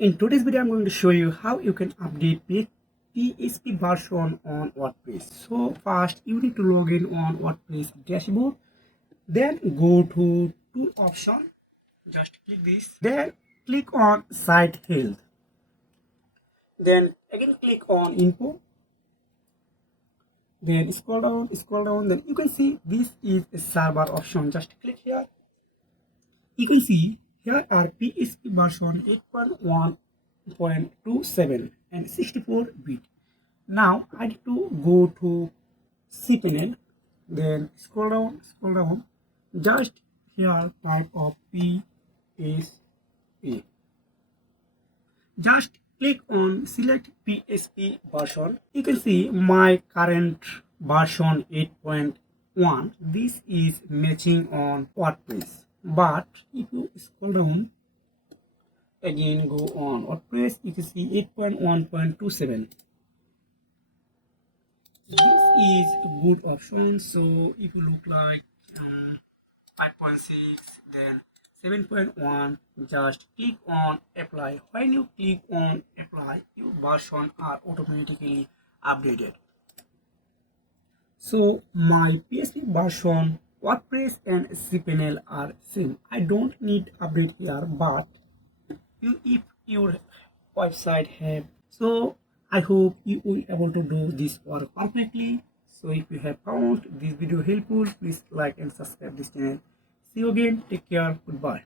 In today's video, I'm going to show you how you can update PHP version on WordPress. So first, you need to log in on WordPress dashboard. Then go to tool option. Just click this. Then click on site health. Then again click on info. Then scroll down. Then you can see this is a server option. Just click here. You can see here are PHP version 8.1.27 and 64-bit. Now I need to go to cPanel, then scroll down. Just here type of PHP. Just click on select PHP version. You can see my current version 8.1. This is matching on WordPress. But if you scroll down, again go on WordPress, you can see 8.1.27. This is a good option. So if you look like 5.6, then 7.1, just click on apply. When you click on apply, your version are automatically updated. So my PHP version, WordPress and cPanel are same. I don't need update here, but if your website have, so I hope you will able to do this work perfectly. So if you have found this video helpful, please like and subscribe this channel. See you again. Take care. Goodbye.